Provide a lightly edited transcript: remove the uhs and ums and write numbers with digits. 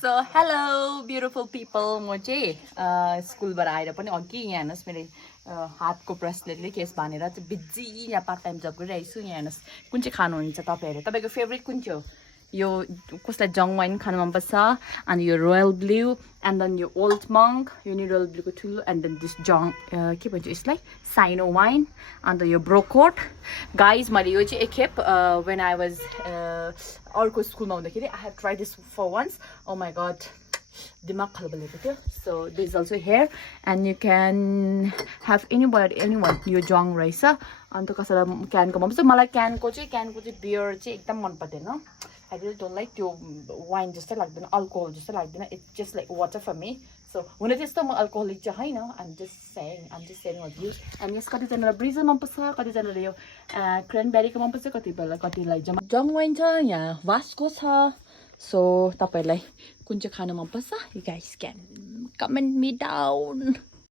So hello beautiful people म चाहिँ स्कुलबाट आएर पनि अघि यहाँ हेर्नुस् मेरो हातको ब्रेसलेटले केस बानेर चाहिँ बिजी यहाँ पार्ट टाइम जब गरिरहेको छु यहाँ हेर्नुस् कुन चाहिँ खानुहुन्छ तपाईहरु तपाईको फेभरेट कुन चाहिँ हो यो कसलाई जङ वाइन खानु मन पर्छ अनि यो रोयल ब्लू एन्ड देन यो ओल्ड मङ्क यो नि रोयल ब्लूको ठुलो एन्ड देन दिस जङ के भन्छ यसलाई साइनो वाइन अन्त यो ब्रोकोट गाइज मैले यो चाहिँ एकखेप व्हेन आई वाज अर्को स्कुलमा हुँदाखेरि I have try this for once oh my god दिमाग खलबलेको थियो so this also here and you can have any one यो जङ रहेछ अन्त कसैलाई क्यानको मन पर्छ मलाई क्यानको चाहिँ बियर चाहिँ एकदम मन पर्दैन I really don't like त्यो वाइन जस्तो लाग्दैन अल्कोहल जस्तो लाग्दैन it's just like water for me so हुन त्यस्तो म अल्कोहलिक चाहिँ होइन I'm just sharing with you and yes कतिजनालाई ब्रिजर मनपर्छ कतिजनाले यो क्रेनबेरीको मनपर्छ कतिलाई जङ वाइन छ यहाँ वास्को छ सो तपाईँहरूलाई कुन चाहिँ खानु मनपर्छ you guys can comment me down